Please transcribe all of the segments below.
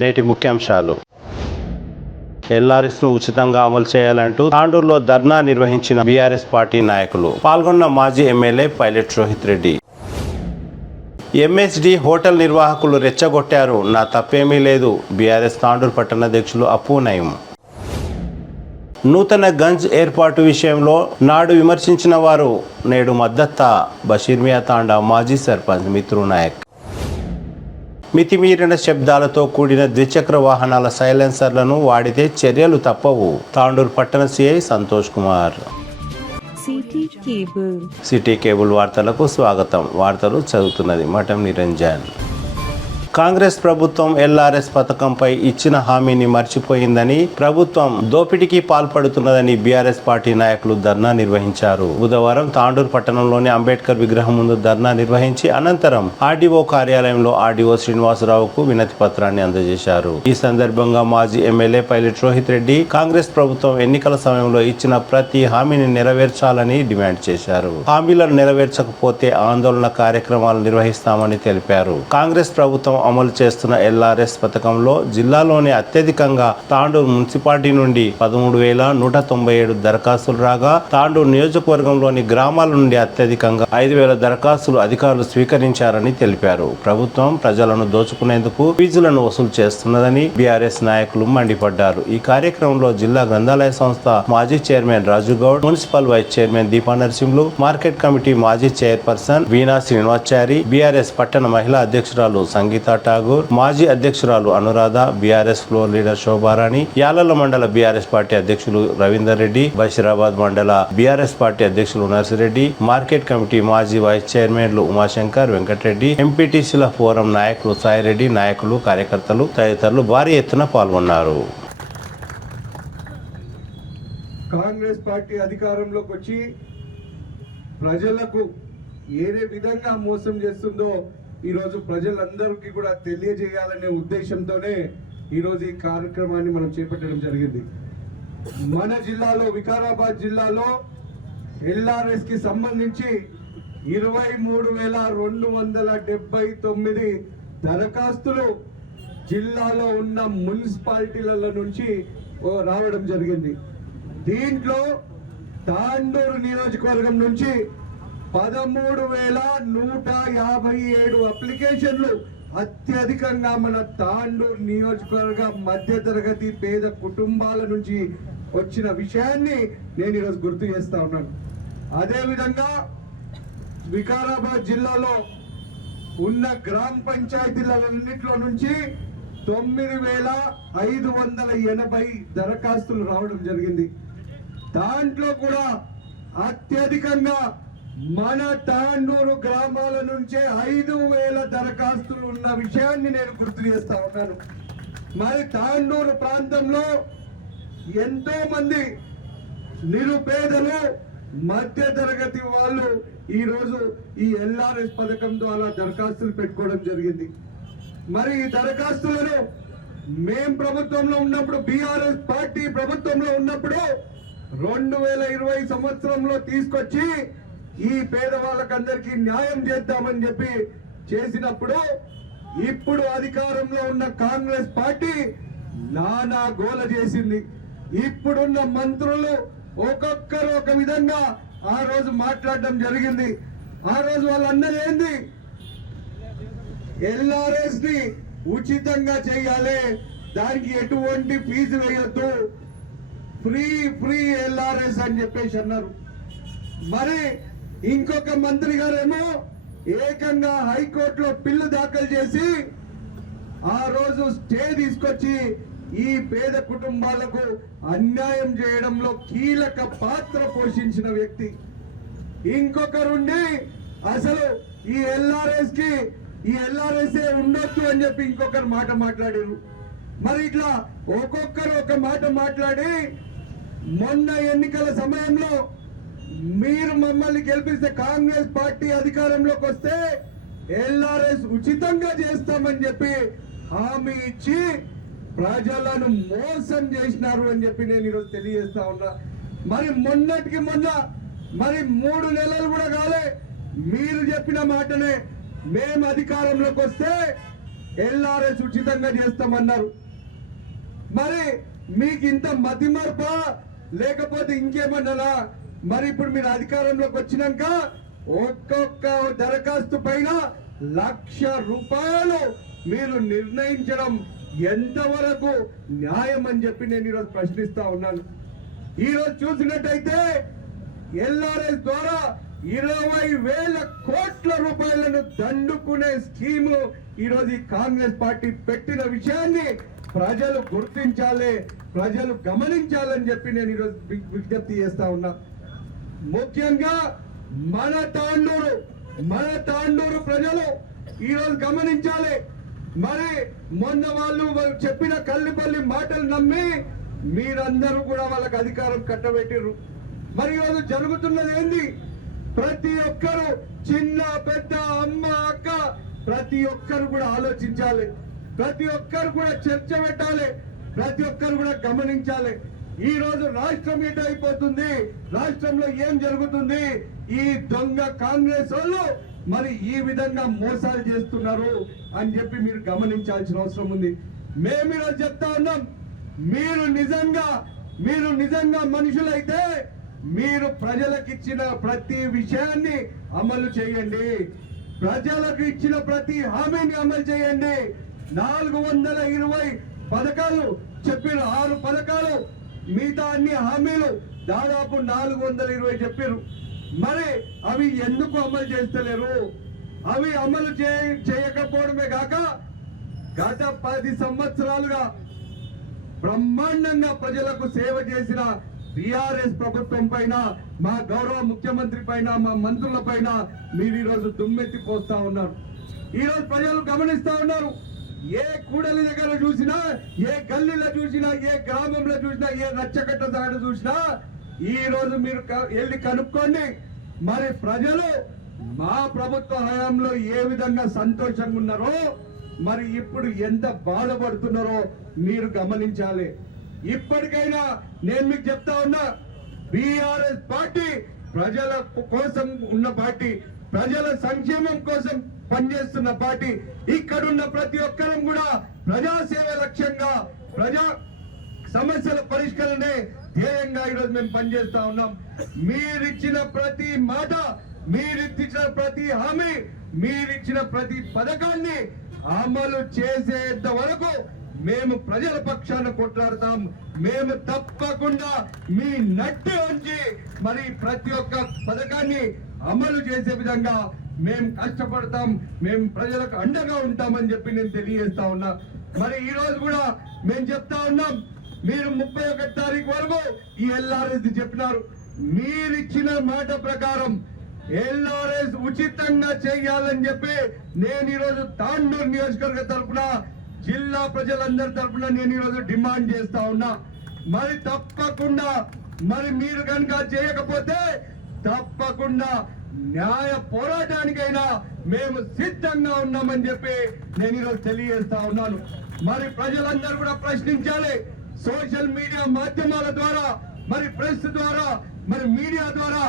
నేటి ముఖ్యాంశాలు. ఎల్ఆర్ఎస్ను ఉచితంగా అమలు చేయాలంటూ తాండూరులో ధర్నా నిర్వహించిన బీఆర్ఎస్ పార్టీ నాయకులు. పాల్గొన్న మాజీ MLA pilot Rohit Reddy. MSD hotel నిర్వాహకులు రెచ్చగొట్టారు, నా తప్పేమీ లేదు. బీఆర్ఎస్ తాండూరు పట్టణాధ్యక్షులు అప్పు నయం. నూతన గంజ్ ఏర్పాటు విషయంలో నాడు విమర్శించిన వారు నేడు మద్దతు. బషీర్మియా తాండా మాజీ సర్పంచ్ మిత్రు నాయక్. మితిమీరిన శబ్దాలతో కూడిన ద్విచక్ర వాహనాల సైలెన్సర్లను వాడితే చర్యలు తప్పవు. తాండూరు పట్టణ CI Santosh Kumar. City cable వార్తలకు స్వాగతం. వార్తలు చదువుతున్నది మఠం నిరంజన్. కాంగ్రెస్ ప్రభుత్వం ఎల్ఆర్ఎస్ పథకంపై ఇచ్చిన హామీని మర్చిపోయిందని, ప్రభుత్వం దోపిడీకి పాల్పడుతున్నదని బీఆర్ఎస్ పార్టీ నాయకులు ధర్నా నిర్వహించారు. బుధవారం తాండూరు పట్టణంలోని అంబేద్కర్ విగ్రహం ముందు ధర్నా నిర్వహించి అనంతరం ఆర్డీఓ కార్యాలయంలో ఆర్డీఓ శ్రీనివాసరావుకు వినతి పత్రాన్ని అందజేశారు. ఈ సందర్భంగా మాజీ ఎమ్మెల్యే పైలట్ రోహిత్ రెడ్డి కాంగ్రెస్ ప్రభుత్వం ఎన్నికల సమయంలో ఇచ్చిన ప్రతి హామీని నెరవేర్చాలని డిమాండ్ చేశారు. హామీలను నెరవేర్చకపోతే ఆందోళన కార్యక్రమాలు నిర్వహిస్తామని తెలిపారు. కాంగ్రెస్ ప్రభుత్వం అమలు చేస్తున్న ఎల్ఆర్ఎస్ పథకంలో జిల్లాలోనే అత్యధికంగా తాండూరు మున్సిపాలిటీ నుండి 13,197 దరఖాస్తులు రాగా, తాండూరు నియోజకవర్గంలోని గ్రామాల నుండి అత్యధికంగా 5,000 దరఖాస్తులు అధికారులు స్వీకరించారని తెలిపారు. ప్రభుత్వం ప్రజలను దోచుకునేందుకు ఫీజులను వసూలు చేస్తున్నదని బీఆర్ఎస్ నాయకులు మండిపడ్డారు. ఈ కార్యక్రమంలో జిల్లా గ్రంథాలయ సంస్థ మాజీ chairman Raju Goud, municipal vice chairman Deepa Narasimhulu, market committee మాజీ చైర్పర్సన్ వీణా శ్రీనివాచారి, బీఆర్ఎస్ పట్టణ మహిళా అధ్యక్షురాలు సంగీత ఠాగూర్, మాజీ అధ్యక్షురాలు Anuradha, BRS floor leader Shobharani, Yalala మండల బీఆర్ఎస్ పార్టీ అధ్యక్షులు రవీందర్ రెడ్డి, బషీరాబాద్ మండల బీఆర్ఎస్ పార్టీ అధ్యక్షులు నర్సిరెడ్డి, మార్కెట్ కమిటీ మాజీ వైస్ చైర్మన్లు ఉమాశంకర్, వెంకటరెడ్డి, ఎంపీటీసీల ఫోరం నాయకులు సాయిరెడ్డి, నాయకులు, కార్యకర్తలు తదితరులు భారీ ఎత్తున పాల్గొన్నారు. కాంగ్రెస్ పార్టీ అధికారంలోకి వచ్చి ప్రజలకు ఏ విధంగా మోసం చేస్తుందో ఈరోజు ప్రజలందరికీ కూడా తెలియజేయాలనే ఉద్దేశంతోనే ఈరోజు ఈ కార్యక్రమాన్ని మనం చేపట్టడం జరిగింది. మన జిల్లాలో, వికారాబాద్ జిల్లాలో ఎల్ఆర్ఎస్ కి సంబంధించి 23,279 దరఖాస్తులు జిల్లాలో ఉన్న మున్సిపాలిటీల నుంచి రావడం జరిగింది. దీంట్లో తాండూరు నియోజకవర్గం నుంచి 13,157 అప్లికేషన్లు అత్యధికంగా మన తాండూరు నియోజకవర్గ మధ్యతరగతి పేద కుటుంబాల నుంచి వచ్చిన విషయాన్ని నేను ఈరోజు గుర్తు చేస్తా ఉన్నాను. అదేవిధంగా వికారాబాద్ జిల్లాలో ఉన్న గ్రామ పంచాయతీలన్నింటిలో నుంచి 9,580 దరఖాస్తులు రావడం జరిగింది. దాంట్లో కూడా అత్యధికంగా మన తాండూరు గ్రామాల నుంచే 5,000 దరఖాస్తులు ఉన్న విషయాన్ని నేను గుర్తు చేస్తా ఉన్నాను. మరి తాండూరు ప్రాంతంలో ఎంతో మంది నిరుపేదలు, మధ్య తరగతి వాళ్ళు ఈరోజు ఈ ఎల్ఆర్ఎస్ పథకం ద్వారా దరఖాస్తులు పెట్టుకోవడం జరిగింది. మరి ఈ దరఖాస్తులను మేం ప్రభుత్వంలో ఉన్నప్పుడు, బీఆర్ఎస్ పార్టీ ప్రభుత్వంలో ఉన్నప్పుడు 2020 సంవత్సరంలో తీసుకొచ్చి ఈ పేదవాళ్ళకందరికీ న్యాయం చేద్దామని చెప్పి చేసినప్పుడు, ఇప్పుడు అధికారంలో ఉన్న కాంగ్రెస్ పార్టీ నానా గోల చేసింది. ఇప్పుడున్న మంత్రులు ఒక్కొక్కరు ఒక విధంగా ఆ రోజు మాట్లాడడం జరిగింది. ఆ రోజు వాళ్ళు అన్నది ఏంది, ఎల్ఆర్ఎస్ ని ఉచితంగా చేయాలి, దానికి ఎటువంటి ఫీజు వేయొద్దు, ఫ్రీ ఎల్ఆర్ఎస్ అని చెప్పేసి అన్నారు. మరి ఇంకొక మంత్రి గారేమో ఏకంగా హైకోర్టులో పిల్లు దాఖలు చేసి ఆ రోజు స్టే తీసుకొచ్చి ఈ పేద కుటుంబాలకు అన్యాయం చేయడంలో కీలక పాత్ర పోషించిన వ్యక్తి. ఇంకొకరుండి అసలు ఈ ఎల్ఆర్ఎస్ ఉండొచ్చు అని చెప్పి ఇంకొకరు మాట మాట్లాడారు. మరి ఇట్లా ఒక్కొక్కరు ఒక మాట మాట్లాడి మొన్న ఎన్నికల సమయంలో మీరు మమ్మల్ని గెలిపిస్తే, కాంగ్రెస్ పార్టీ అధికారంలోకి వస్తే ఎల్ఆర్ఎస్ ఉచితంగా చేస్తామని చెప్పి హామీ ఇచ్చి ప్రజలను మోసం చేసినారు అని చెప్పి నేను ఈరోజు తెలియజేస్తా ఉన్నా. మరి మొన్నటికి మొన్న మరి 3 నెలలు కూడా కాలే, మీరు చెప్పిన మాటనే మేము అధికారంలోకి వస్తే ఎల్ఆర్ఎస్ ఉచితంగా చేస్తామన్నారు. మరి మీకు ఇంత మతిమర్పా లేకపోతే ఇంకేమన్నారా? మరి ఇప్పుడు మీరు అధికారంలోకి వచ్చినాక ఒక్కొక్క దరఖాస్తు పైన ₹1,00,000 మీరు నిర్ణయించడం ఎంతవరకు న్యాయం అని చెప్పి నేను ఈరోజు ప్రశ్నిస్తా ఉన్నాను. ఈరోజు చూసినట్టయితే ఎల్ఆర్ఎస్ ద్వారా 20,000 కోట్ల రూపాయలను దండుకునే స్కీము ఈరోజు ఈ కాంగ్రెస్ పార్టీ పెట్టిన విషయాన్ని ప్రజలు గుర్తించాలి, ప్రజలు గమనించాలని చెప్పి నేను ఈరోజు విజ్ఞప్తి చేస్తా ఉన్నా. ముఖ్యంగా మన తాండూరు ప్రజలు ఈరోజు గమనించాలి. మరి మొన్న వాళ్ళు చెప్పిన కల్లిపల్లి మాటలు నమ్మి మీరందరూ కూడా వాళ్ళకి అధికారం కట్టబెట్టిర్రు. మరి ఈరోజు జరుగుతున్నది ఏంది? ప్రతి ఒక్కరు చిన్న పెద్ద అమ్మ అక్క ప్రతి ఒక్కరు కూడా ఆలోచించాలి, ప్రతి ఒక్కరు కూడా చర్చ పెట్టాలి, ప్రతి ఒక్కరు కూడా గమనించాలి. ఈ రోజు రాష్ట్రం అయిపోతుంది, రాష్ట్రంలో ఏం జరుగుతుంది? ఈ దొంగ కాంగ్రెస్ వాళ్ళు మరి ఈ విధంగా మోసాలు చేస్తున్నారు అని చెప్పి మీరు గమనించాల్సిన అవసరం ఉంది. మేము ఈరోజు చెప్తా ఉన్నాం, మీరు నిజంగా మనుషులైతే మీరు ప్రజలకు ఇచ్చిన ప్రతి విషయాన్ని అమలు చేయండి, ప్రజలకు ఇచ్చిన ప్రతి హామీని అమలు చేయండి. 420 పథకాలు చెప్పిన 6 పథకాలు, మిగతా అన్ని హామీలు దాదాపు 420 చెప్పారు. మరి అవి ఎందుకు అమలు చేస్తలేరు? అవి అమలు చేయకపోవడమే కాక గత 10 సంవత్సరాలుగా బ్రహ్మాండంగా ప్రజలకు సేవ చేసిన టిఆర్ఎస్ ప్రభుత్వం పైన, మా గౌరవ ముఖ్యమంత్రి పైన, మా మంత్రుల పైన మీరు ఈరోజు దుమ్మెత్తి పోస్తా ఉన్నారు. ఈరోజు ప్రజలు గమనిస్తా ఉన్నారు. ఏ కూడలి దగ్గర చూసినా, ఏ గల్లీలో చూసినా, ఏ గ్రామంలో చూసినా, ఏ రచ్చకట్ట దాడి చూసినా ఈ రోజు మీరు వెళ్ళి కనుక్కోండి. మరి ప్రజలు మా ప్రభుత్వ హయాంలో ఏ విధంగా సంతోషంగా ఉన్నారో, మరి ఇప్పుడు ఎంత బాధపడుతున్నారో మీరు గమనించాలి. ఇప్పటికైనా నేను మీకు చెప్తా ఉన్నా, బీఆర్ఎస్ పార్టీ ప్రజల కోసం ఉన్న పార్టీ, ప్రజల సంక్షేమం కోసం పనిచేస్తున్న పార్టీ. ఇక్కడున్న ప్రతి ఒక్కరం కూడా ప్రజాసేవ లక్ష్యంగా, ప్రజా సమస్యల పరిష్కరణే ధ్యేయంగా ఈరోజు మేము పనిచేస్తా ఉన్నాం. మీరిచ్చిన ప్రతి మాట, మీరిచ్చిన ప్రతి హామీ, మీరిచ్చిన ప్రతి పథకాన్ని అమలు చేసేంత వరకు మేము ప్రజల పక్షాన కొట్లాడతాం. మేము తప్పకుండా మీ నట్టి ఉంచి మరి ప్రతి ఒక్క పథకాన్ని అమలు చేసే విధంగా మేము కష్టపడతాం, మేము ప్రజలకు అండగా ఉంటామని చెప్పి నేను తెలియజేస్తా ఉన్నా. మరి ఈ రోజు కూడా మేము చెప్తా ఉన్నాం, మీరు 31 తారీఖు వరకు ఈ ఎల్ఆర్ఎస్ చెప్పినారు. మీరిచ్చిన మాట ప్రకారం ఎల్ఆర్ఎస్ ఉచితంగా చేయాలని చెప్పి నేను ఈరోజు తాండూరు నియోజకవర్గ తరఫున, జిల్లా ప్రజలందరి తరఫున నేను ఈరోజు డిమాండ్ చేస్తా ఉన్నా. మరి తప్పకుండా మరి మీరు కనుక చేయకపోతే తప్పకుండా న్యాయ పోరాటానికైనా మేము సిద్ధంగా ఉన్నామని చెప్పి నేను ఈరోజు తెలియజేస్తా ఉన్నాను. మరి ప్రజలందరూ కూడా ప్రశ్నించాలి. సోషల్ మీడియా మాధ్యమాల ద్వారా, మరి ప్రెస్ ద్వారా, మరి మీడియా ద్వారా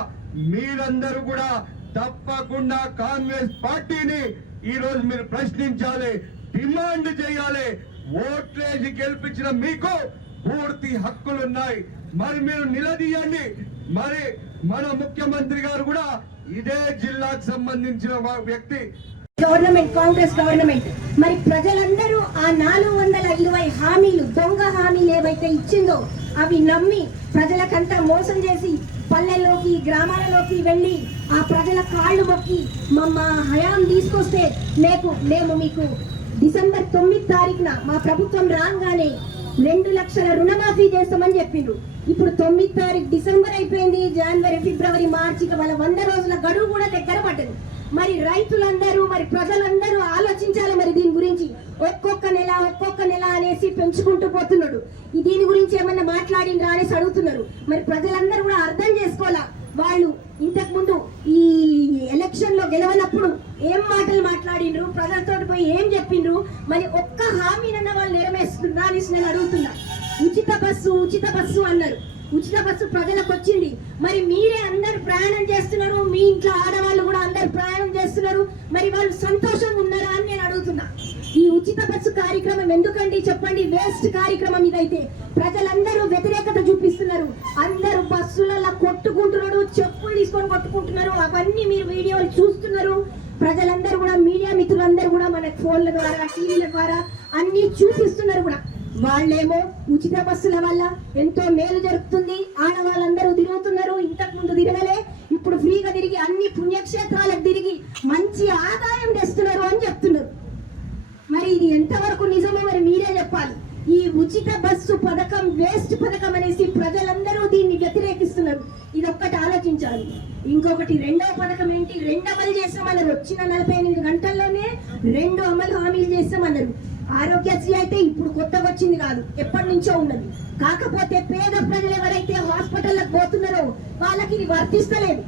మీరందరూ కూడా తప్పకుండా కాంగ్రెస్ పార్టీని ఈ రోజు మీరు ప్రశ్నించాలి, డిమాండ్ చేయాలి. ఓట్లేసి గెలిపించిన మీకు పూర్తి హక్కులున్నాయి. మరి మీరు నిలదీయండి. మరి మన ముఖ్యమంత్రి గారు కూడా ఇదే జిల్లాకు సంబంధించిన వ్యక్తి. గవర్నమెంట్, కాంగ్రెస్ గవర్నమెంట్ మరి ప్రజలందరూ ఆ 420 హామీలు, దొంగ హామీలు ఏవైతే ఇచ్చిందో అవి నమ్మి ప్రజలకంతా మోసం చేసి పల్లెల్లోకి, గ్రామాలలోకి వెళ్ళి ఆ ప్రజల కాళ్ళు మొక్కి మా హయాం తీసుకొస్తే మేము మీకు డిసెంబర్ 9 తారీఖున మా ప్రభుత్వం రాగానే 2 లక్షల రుణమాఫీ చేస్తామని చెప్పిండ్రు. ఇప్పుడు 9 తారీఖు డిసెంబర్ అయిపోయింది, జనవరి, ఫిబ్రవరి, మార్చి వాళ్ళ 100 రోజుల గడువు కూడా దగ్గర పడ్డది. మరి రైతులందరూ, మరి ప్రజలందరూ ఆలోచించాలి. మరి దీని గురించి ఒక్కొక్క నెల అనేసి పెంచుకుంటూ పోతున్నాడు. దీని గురించి ఏమన్నా మాట్లాడిండ్రా అనేసి అడుగుతున్నారు. మరి ప్రజలందరూ కూడా అర్థం చేసుకోవాలా. వాళ్ళు ఇంతకు ముందు ఈ ఎలక్షన్ లో గెలవనప్పుడు ఏం మాటలు మాట్లాడిండ్రు, ప్రజలతో పోయి ఏం చెప్పిండ్రు, మరి ఒక్క హామీనన్న వాళ్ళు నెరవేరుస్తున్నా అనేసి నేను అడుగుతున్నా. ఉచిత బస్సు అన్నారు. ఉచిత బస్సు ప్రజలకు వచ్చింది. మరి మీరే అందరు ప్రయాణం చేస్తున్నారు, మీ ఇంట్లో ఆడవాళ్ళు కూడా అందరు ప్రయాణం చేస్తున్నారు, మరి వాళ్ళు సంతోషంగా ఉన్నారా అని నేను అడుగుతున్నా. ఈ ఉచిత బస్సు కార్యక్రమం ఎందుకండి చెప్పండి? వేస్ట్ కార్యక్రమం ఇదైతే. ప్రజలందరూ వ్యతిరేకత చూపిస్తున్నారు, అందరూ బస్సులలో కొట్టుకుంటున్నారు, చెప్పులు తీసుకొని కొట్టుకుంటున్నారు. అవన్నీ మీరు వీడియోలు చూస్తున్నారు. ప్రజలందరూ కూడా, మీడియా మిత్రులందరూ కూడా మన ఫోన్ల ద్వారా, టీవీల ద్వారా అన్ని చూపిస్తున్నారు కూడా. వాళ్ళేమో ఉచిత బస్సుల వల్ల ఎంతో మేలు జరుగుతుంది, ఆడవాళ్ళందరూ తిరుగుతున్నారు, ఇంతకు ముందు తిరగలే, ఇప్పుడు ఫ్రీగా తిరిగి అన్ని పుణ్యక్షేత్రాలకు తిరిగి మంచి ఆదాయం తెస్తున్నారు అని చెప్తున్నారు. మరి ఇది ఎంతవరకు నిజమో మరి మీరే చెప్పాలి. ఈ ఉచిత బస్సు పథకం వేస్ట్ పథకం అనేసి ప్రజలందరూ దీన్ని వ్యతిరేకిస్తున్నారు. ఇది ఒక్కటి ఆలోచించాలి. ఇంకొకటి రెండవ పథకం ఏంటి? 2 అమలు చేస్తామన్నారు. వచ్చిన 48 గంటల్లోనే 2 అమలు హామీలు చేస్తామన్నారు. ఆరోగ్యశ్రీ అయితే ఇప్పుడు కొత్తగా వచ్చింది కాదు, ఎప్పటి నుంచో ఉన్నది. కాకపోతే పేద ప్రజలు ఎవరైతే హాస్పిటల్లకు పోతున్నారో వాళ్ళకి ఇది వర్తిస్తలేదు,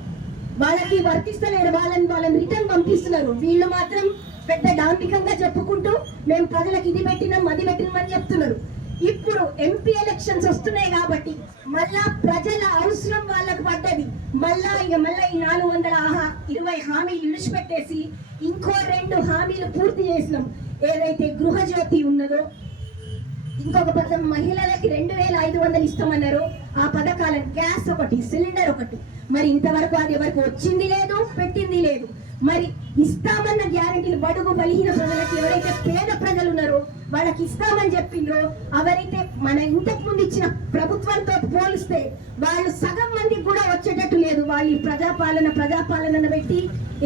వాళ్ళని రిటర్న్ పంపిస్తున్నారు. వీళ్ళు మాత్రం పెద్ద డాంబికంగా చెప్పుకుంటూ మేము ప్రజలకు ఇది పెట్టినాం అది పెట్టినామని చెప్తున్నారు. ఇప్పుడు ఎంపీ ఎలక్షన్స్ వస్తున్నాయి కాబట్టి మళ్ళా ప్రజల అవసరం వాళ్ళకు పడ్డది. మళ్ళా ఈ 420 హామీలు విడిచిపెట్టేసి ఇంకో 2 హామీలు పూర్తి చేసినాం. ఏదైతే గృహజ్యోతి ఉన్నదో, ఇంకొక పథకం మహిళలకి 2500 ఇస్తామన్నారు. ఆ పథకాలను గ్యాస్ ఒకటి, సిలిండర్ ఒకటి, మరి ఇంతవరకు అది ఎవరికి వచ్చింది లేదు, పెట్టింది లేదు. మరి ఇస్తామన్న గ్యారెంటీలు బడుగు బలిహీన ప్రజలకి, ఎవరైతే పేద ప్రజలు ఉన్నారో వాళ్ళకి ఇస్తామని చెప్పిండ్రో, ఎవరైతే మన ఇంతకు ముందు ఇచ్చిన ప్రభుత్వంతో పోలిస్తే వాళ్ళు సగం మందికి కూడా వచ్చేటట్టు లేదు. వాళ్ళు ప్రజాపాలన పెట్టి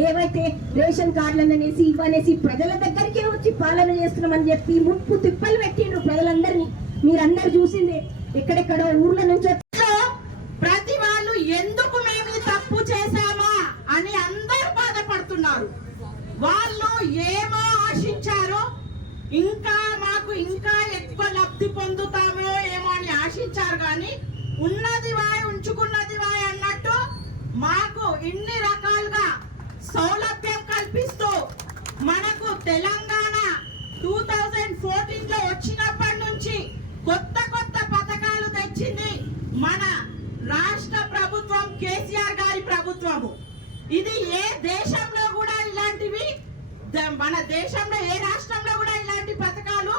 ఏవైతే రేషన్ కార్డులను అనేసి ఇవనేసి ప్రజల దగ్గరికే వచ్చి పాలన చేస్తున్నామని చెప్పి ముప్పు తిప్పలు పెట్టిండ్రు ప్రజలందరినీ. మీరందరూ చూసిందే, ఎక్కడెక్కడో ఊర్ల నుంచి ప్రతి వాళ్ళు ఎందుకు మేము తప్పు చేశామా అని అందరూ బాధపడుతున్నారు. వాళ్ళు ఏమో ఆశించారో, మాకు ఇంకా ఎక్కువ లబ్ధి పొందుతామో ఏమో అని ఆశించారు. కానీ ఉన్నది వాయి ఉంచుకున్నది వాయి అన్నట్టు మాకు ఇన్ని రకాలుగా సౌలభ్యం కల్పిస్తూ మనకు తెలంగాణ 2014లో వచ్చినప్పటి నుంచి కొత్త పథకాలు తెచ్చింది మన రాష్ట్ర ప్రభుత్వం, కేసీఆర్ గారి ప్రభుత్వము. ఇది ఏ దేశంలో కూడా ఇలాంటివి, మన దేశంలో ఏ రాష్ట్రంలో కూడా ఇలాంటి పథకాలు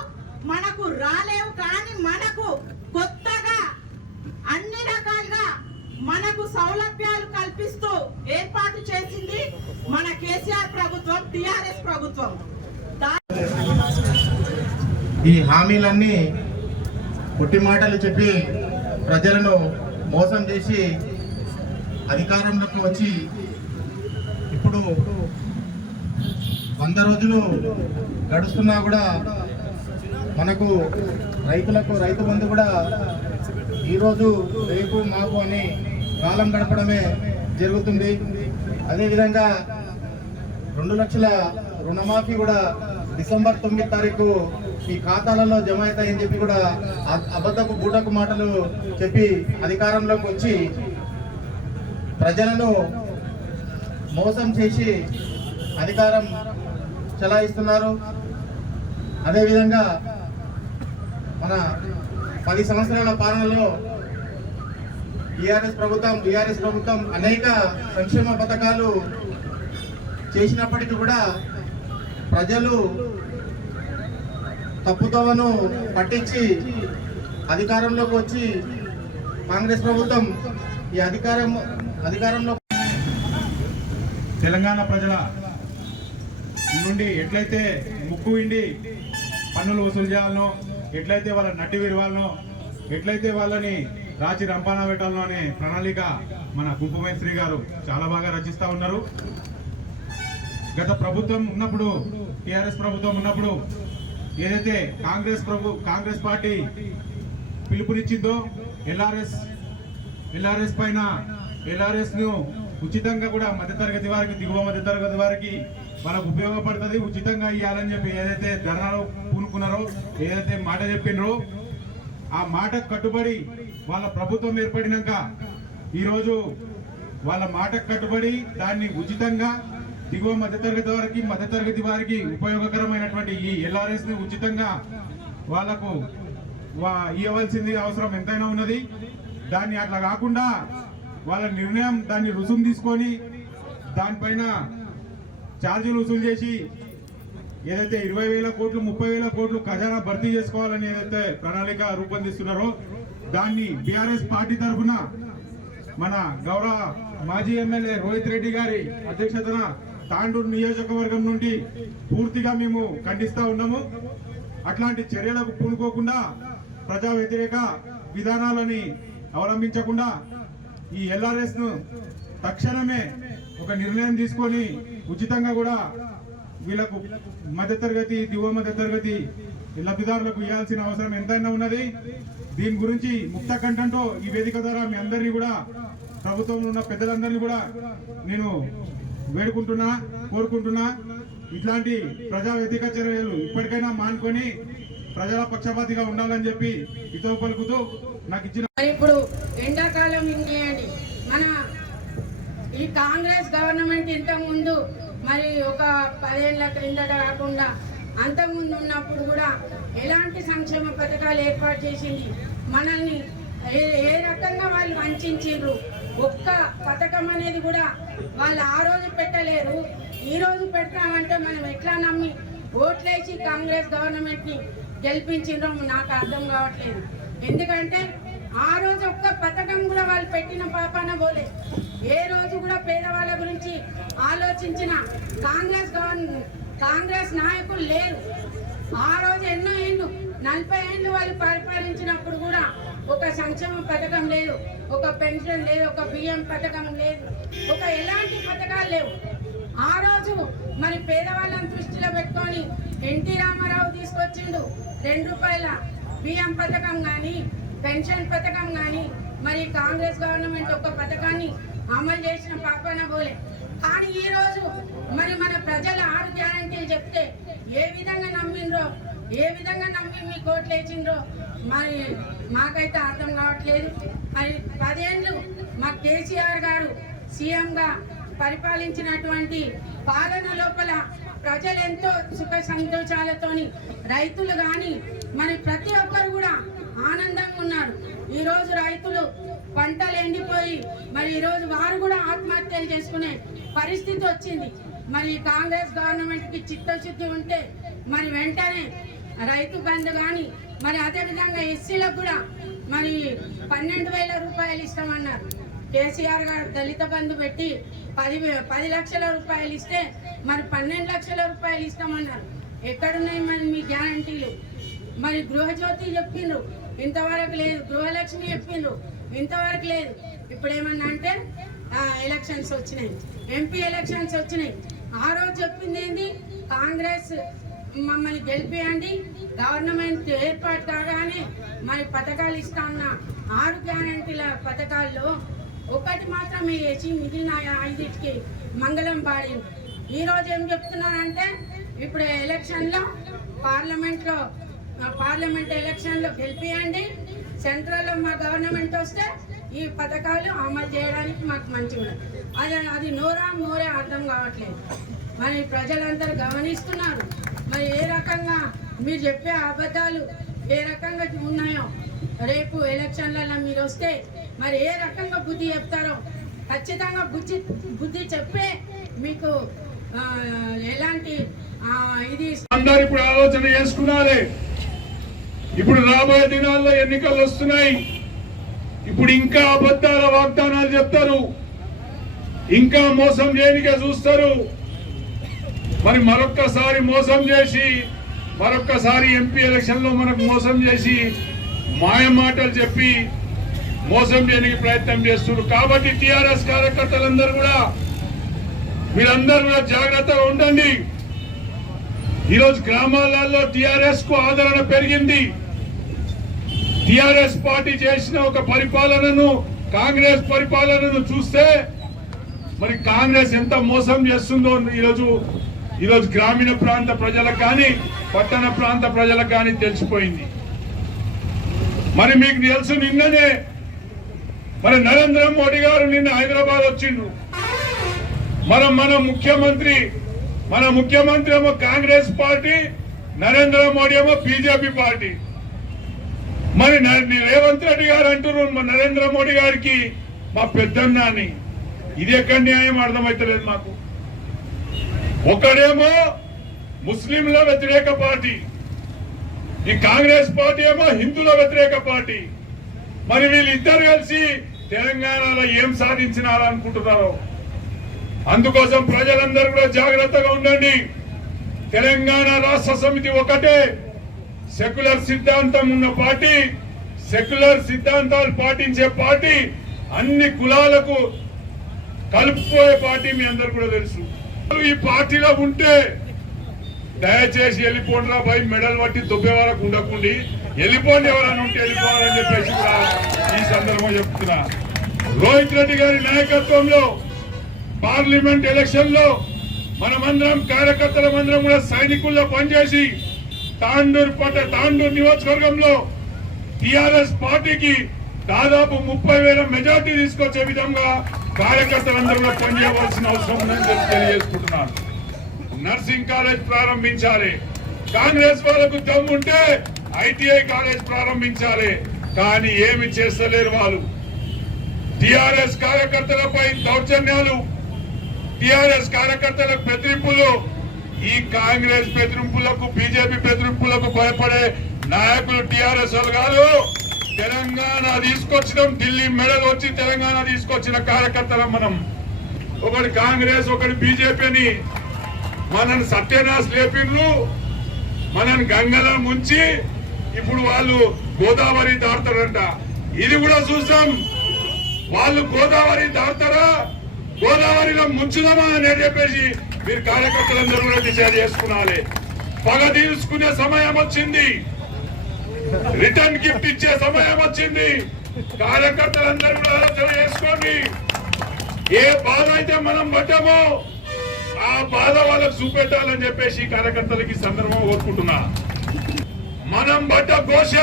మనకు రాలేవు. కానీ మనకు కొత్తగా అన్ని రకాలుగా మనకు సౌలభ్యాలు కల్పిస్తూ ఏర్పాటు చేసింది మన కేసీఆర్ ప్రభుత్వం, టిఆర్ఎస్ ప్రభుత్వం. ఈ హామీలన్నీ పుట్టి మాటలు చెప్పి ప్రజలను మోసం చేసి అధికారంలోకి వచ్చి ఇప్పుడు 100 రోజులు గడుస్తున్నా కూడా మనకు రైతు బంధు కూడా ఈరోజు రేపు మాకు అని కాలం గడపడమే జరుగుతుంది. అదేవిధంగా 2 లక్షల రుణమాఫీ కూడా డిసెంబర్ 9 తారీఖు ఈ ఖాతాలలో జమ అవుతాయని చెప్పి కూడా అబద్ధపు బూటకు మాటలు చెప్పి అధికారంలోకి వచ్చి ప్రజలను మోసం చేసి అధికారం చెలాయిస్తున్నారు. అదేవిధంగా మన 10 సంవత్సరాల పాలనలో టిఆర్ఎస్ ప్రభుత్వం అనేక సంక్షేమ పథకాలు చేసినప్పటికీ కూడా ప్రజలు తప్పుదోవను పట్టించి అధికారంలోకి వచ్చి కాంగ్రెస్ ప్రభుత్వం ఈ అధికారంలో తెలంగాణ ప్రజల నుండి ఎట్లయితే ముక్కు ఇండి పన్నులు వసూలు చేయాలనో, ఎట్లయితే వాళ్ళ నడ్డి విరవాలనో, ఎట్లయితే వాళ్ళని రాచి రంపానా పెట్టాలనో అనే ప్రణాళిక మన కుంకుమేశ్వరి గారు చాలా బాగా రచిస్తూ ఉన్నారు. గత ప్రభుత్వం ఉన్నప్పుడు, టిఆర్ఎస్ ప్రభుత్వం ఉన్నప్పుడు ఏదైతే కాంగ్రెస్ పార్టీ పిలుపునిచ్చిందో ఎల్ఆర్ఎస్ పైన ఎల్ఆర్ఎస్ ను ఉచితంగా కూడా మధ్యతరగతి వారికి, దిగువ మధ్యతరగతి వారికి వాళ్ళకు ఉపయోగపడుతుంది, ఉచితంగా ఇవ్వాలని చెప్పి ఏదైతే ధర్నాలో పూనుకున్నారో, ఏదైతే మాట చెప్పినరో ఆ మాటకు కట్టుబడి వాళ్ళ ప్రభుత్వం ఏర్పడినాక ఈరోజు వాళ్ళ మాటకు కట్టుబడి దాన్ని ఉచితంగా దిగువ మధ్యతరగతి వారికి ఉపయోగకరమైనటువంటి ఈ ఎల్ఆర్ఎస్ ని ఉచితంగా వాళ్లకు ఇవ్వవలసింది అవసరం ఎంతైనా ఉన్నది. దాన్ని అట్లా కాకుండా వాళ్ళ నిర్ణయం దాన్ని రుసుము తీసుకొని దానిపైన ఛార్జీలు వసూలు చేసి ఏదైతే 20,000 కోట్లు 30,000 కోట్లు ఖజానా భర్తీ చేసుకోవాలని ఏదైతే ప్రణాళిక రూపొందిస్తున్నారో దాన్ని బీఆర్ఎస్ పార్టీ తరఫున మన గౌరవ మాజీ ఎమ్మెల్యే రోహిత్ రెడ్డి గారి అధ్యక్షతన తాండూరు నియోజకవర్గం నుండి పూర్తిగా మేము ఖండిస్తా ఉన్నాము. అట్లాంటి చర్యలకు పూనుకోకుండా ప్రజా వ్యతిరేక విధానాలని అవలంబించకుండా ఈ ఎల్ఆర్ఎస్ ను తక్షణమే ఒక నిర్ణయం తీసుకొని ఉచితంగా కూడా వీళ్ళకు మధ్యతరగతి దిగువ మధ్యతరగతి లబ్ధిదారులకు ఇవ్వాల్సిన అవసరం ఎంతైనా ఉన్నది. దీని గురించి ముక్త కంఠంతో ఈ వేదిక ద్వారా మీ అందరినీ కూడా ప్రభుత్వంలో ఉన్న పెద్దలందరినీ కూడా నేను కోరుకుంటున్నా. ఇట్లాంటి ప్రజా వ్యతిరేక చర్యలు ఇప్పటికైనా మానుకొని ప్రజల పక్షపాతిగా ఉండాలని చెప్పి హితవు పలుకుతూ నాకు ఇచ్చిన ఇప్పుడు ఎండాకాలం ఇంకేయండి మన ఈ కాంగ్రెస్ గవర్నమెంట్ ఇంతకు ముందు మరి ఒక 10 ఏళ్ల క్రిందట కాకుండా అంతకుముందు ఉన్నప్పుడు కూడా ఎలాంటి సంక్షేమ పథకాలు ఏర్పాటు చేసింది, మనల్ని ఏ రకంగా వాళ్ళు వంచిండ్రు. ఒక్క పథకం అనేది కూడా వాళ్ళు ఆ రోజు పెట్టలేరు, ఈ రోజు పెడతామంటే మనం ఎట్లా నమ్మి ఓట్లేసి కాంగ్రెస్ గవర్నమెంట్ ని గెలిపించిండ్రో నాకు అర్థం కావట్లేదు. ఎందుకంటే ఆ రోజు ఒక్క పథకం కూడా వాళ్ళు పెట్టిన పాపాన పోలే. ఏ రోజు కూడా పేదవాళ్ళ గురించి ఆలోచించిన కాంగ్రెస్ నాయకులు లేరు. ఆ రోజు ఎన్నో ఏళ్ళు 40 ఏళ్ళు వాళ్ళు పరిపాలించినప్పుడు కూడా ఒక సంక్షేమ పథకం లేదు, ఒక పెన్షన్ లేదు, ఒక బియ్యం పథకం లేదు, ఒక ఎలాంటి పథకాలు లేవు. ఆ రోజు మరి పేదవాళ్ళని దృష్టిలో పెట్టుకొని ఎన్టీ రామారావు తీసుకొచ్చిండు 2 రూపాయల బియ్యం పథకం కానీ పెన్షన్ పథకం కానీ. మరి కాంగ్రెస్ గవర్నమెంట్ ఒక పథకాన్ని అమలు చేసిన పాపన పోలే. కానీ ఈ రోజు మరి మన ప్రజల 6 గ్యారంటీలు చెప్తే ఏ విధంగా నమ్మిండ్రో, ఏ విధంగా నమ్మి మీ కోట్లు వేసిండ్రో మరి మాకైతే అర్థం కావట్లేదు. మరి 10 ఏళ్ళు మా కేసీఆర్ గారు సీఎంగా పరిపాలించినటువంటి పాలన లోపల ప్రజలు ఎంతో సుఖ సంతోషాలతోని, రైతులు కానీ మరి ప్రతి ఒక్కరు కూడా ఆనందంగా ఉన్నారు. ఈ రోజు రైతులు పంటలు ఎండిపోయి మరి ఈ రోజు వారు కూడా ఆత్మహత్యలు చేసుకునే పరిస్థితి వచ్చింది. మరి కాంగ్రెస్ గవర్నమెంట్ కి చిత్తశుద్ధి ఉంటే మరి వెంటనే రైతు బంధు కానీ మరి అదేవిధంగా ఎస్సీలకు కూడా మరి 12,000 రూపాయలు ఇస్తామన్నారు. కేసీఆర్ గారు దళిత బంధు పెట్టి 10 లక్షల రూపాయలు ఇస్తే మరి 12 లక్షల రూపాయలు ఇస్తామన్నారు. ఎక్కడున్నాయి మరి మీ గ్యారంటీలు? మరి గృహజ్యోతి చెప్పిండ్రు, ఇంతవరకు లేదు. గృహలక్ష్మి చెప్పిండ్రు, ఇంతవరకు లేదు. ఇప్పుడు ఏమన్నా అంటే ఎలక్షన్స్ వచ్చినాయి, ఎంపీ ఎలక్షన్స్ వచ్చినాయి. ఆ రోజు చెప్పింది ఏంది? కాంగ్రెస్ మమ్మల్ని గెలిపియండి, గవర్నమెంట్ ఏర్పాటు కాగానే మరి పథకాలు ఇస్తా ఉన్న 6 గ్యారంటీల పథకాల్లో ఒకటి మాత్రమే వేసి మిగిలిన 5టికి మంగళం పాడింది. ఈ రోజు ఏం చెప్తున్నారంటే ఇప్పుడు ఎలక్షన్లో పార్లమెంట్ ఎలక్షన్లో గెలిపియండి, సెంట్రల్లో మా గవర్నమెంట్ వస్తే ఈ పథకాలు అమలు చేయడానికి మాకు మంచిగా అది నోరే అర్థం కావట్లేదు. మరి ప్రజలందరూ గమనిస్తున్నారు. మరి ఏ రకంగా మీరు చెప్పే అబద్ధాలు ఏ రకంగా ఉన్నాయో, రేపు ఎలక్షన్లలో మీరు వస్తే మరి ఏ రకంగా బుద్ధి చెప్తారో ఖచ్చితంగా బుద్ధి చెప్పే మీకు ఎలాంటి ఇది అందరూ ఇప్పుడు ఆలోచన చేసుకున్నారే. ఇప్పుడు రాబోయే దినాల్లో ఎన్నికలు వస్తున్నాయి. ఇప్పుడు ఇంకా అబద్ధాల వాగ్దానాలు చెప్తారు, ఇంకా మోసం చేయనికే చూస్తారు. మరి మరొక్కసారి మోసం చేసి మరొక్కసారి ఎంపీ ఎలక్షన్ లో మనకు మోసం చేసి మాయ మాటలు చెప్పి మోసం చేయడానికి ప్రయత్నం చేస్తున్నారు. కాబట్టి టిఆర్ఎస్ కార్యకర్తలందరూ కూడా మీరందరూ కూడా జాగ్రత్తగా ఉండండి. ఈరోజు గ్రామాలలో టిఆర్ఎస్ కు ఆదరణ పెరిగింది. టిఆర్ఎస్ పార్టీ చేసిన ఒక పరిపాలనను, కాంగ్రెస్ పరిపాలనను చూస్తే మరి కాంగ్రెస్ ఎంత మోసం చేస్తుందో ఈరోజు గ్రామీణ ప్రాంత ప్రజలకు కానీ పట్టణ ప్రాంత ప్రజలకు కానీ తెలిసిపోయింది. మరి మీకు తెలుసు, నిన్ననే మరి నరేంద్ర మోడీ గారు నిన్న హైదరాబాద్ వచ్చిండు. మన ముఖ్యమంత్రి ఏమో కాంగ్రెస్ పార్టీ, నరేంద్ర మోడీ ఏమో బీజేపీ పార్టీ. మరి రేవంత్ రెడ్డి గారు అంటున్నారు మా నరేంద్ర మోడీ గారికి మా పెద్దన్న అని. ఇది ఎక్కడ న్యాయం అర్థమైతలేదు మాకు. ఒకడేమో ముస్లింల వ్యతిరేక పార్టీ, ఈ కాంగ్రెస్ పార్టీ ఏమో హిందువుల వ్యతిరేక పార్టీ. మరి వీళ్ళిద్దరు కలిసి తెలంగాణలో ఏం సాధించినారనుకుంటున్నారో. అందుకోసం ప్రజలందరూ కూడా జాగ్రత్తగా ఉండండి. తెలంగాణ రాష్ట్ర సమితి ఒకటే సెక్యులర్ సిద్ధాంతం ఉన్న పార్టీ, సెక్యులర్ సిద్ధాంతాలు పాటించే పార్టీ, అన్ని కులాలకు కలుపుకోయే పార్టీ మీ అందరు కూడా తెలుసు. ఈ పార్టీలో ఉంటే దయచేసి వెళ్ళిపోండిరా భయ్, మెడల్ పట్టి దుబ్బే వరకు ఉండకుండి వెళ్ళిపోండి, ఎవరైనా ఉంటే వెళ్ళిపోవాలని చెప్పేసి కూడా ఈ సందర్భంగా చెప్తున్నా. రోహిత్ రెడ్డి గారి నాయకత్వంలో పార్లమెంట్ ఎలక్షన్ లో మనమందరం కార్యకర్తలమందరం కూడా సైనికుల్లో పనిచేసి తాండూరు నియోజకవర్గంలో టిఆర్ఎస్ పార్టీకి దాదాపు 30,000 మెజార్టీ తీసుకొచ్చే విధంగా కార్యకర్తలందరూ పనిచేయవలసిన అవసరం ఉందని తెలియజేసుకుంటున్నాను. నర్సింగ్ కాలేజ్ ప్రారంభించాలి. కాంగ్రెస్ వాళ్ళకు దమ్ముంటే ఐటీఐ కాలేజ్ ప్రారంభించాలి. కానీ ఏమి చేస్తలేరు వాళ్ళు. టిఆర్ఎస్ కార్యకర్తలపై దౌర్జన్యాలు, టిఆర్ఎస్ కార్యకర్తలకు బెదిరింపులు. ఈ కాంగ్రెస్ బెదిరింపులకు, బీజేపీ బెదిరింపులకు భయపడే నాయకులు టిఆర్ఎస్ వాళ్ళు కాదు. తెలంగాణ తీసుకొచ్చడం, ఢిల్లీ మెడల్ వచ్చి తెలంగాణ తీసుకొచ్చిన కార్యకర్తలం మనం. ఒకటి కాంగ్రెస్, ఒకటి బీజేపీ అని మనని సత్యనాశ లేపిండ్రు, మనని గంగలో ముంచి ఇప్పుడు వాళ్ళు గోదావరి దాడతారంట. ఇది కూడా చూసాం. వాళ్ళు గోదావరి దాడతారా, గోదావరిలో ముంచుదామా అని చెప్పేసి మీరు కార్యకర్తలందరూ కూడా డిసైడ్ చేసుకున్నాలి. పగ తీసుకునే సమయం వచ్చింది, రిటర్న్ గిఫ్ట్ ఇచ్చే సమయం వచ్చింది. కార్యకర్తలందరూ కూడా ఆలోచన చేసుకోండి. ఏ బాధ అయితే మనం పడ్డామో ఆ బాధ వాళ్ళకు చూపెట్టాలని చెప్పేసి కార్యకర్తలకి సందర్భం కోరుకుంటున్నా. మనం పడ్డ ఘోష,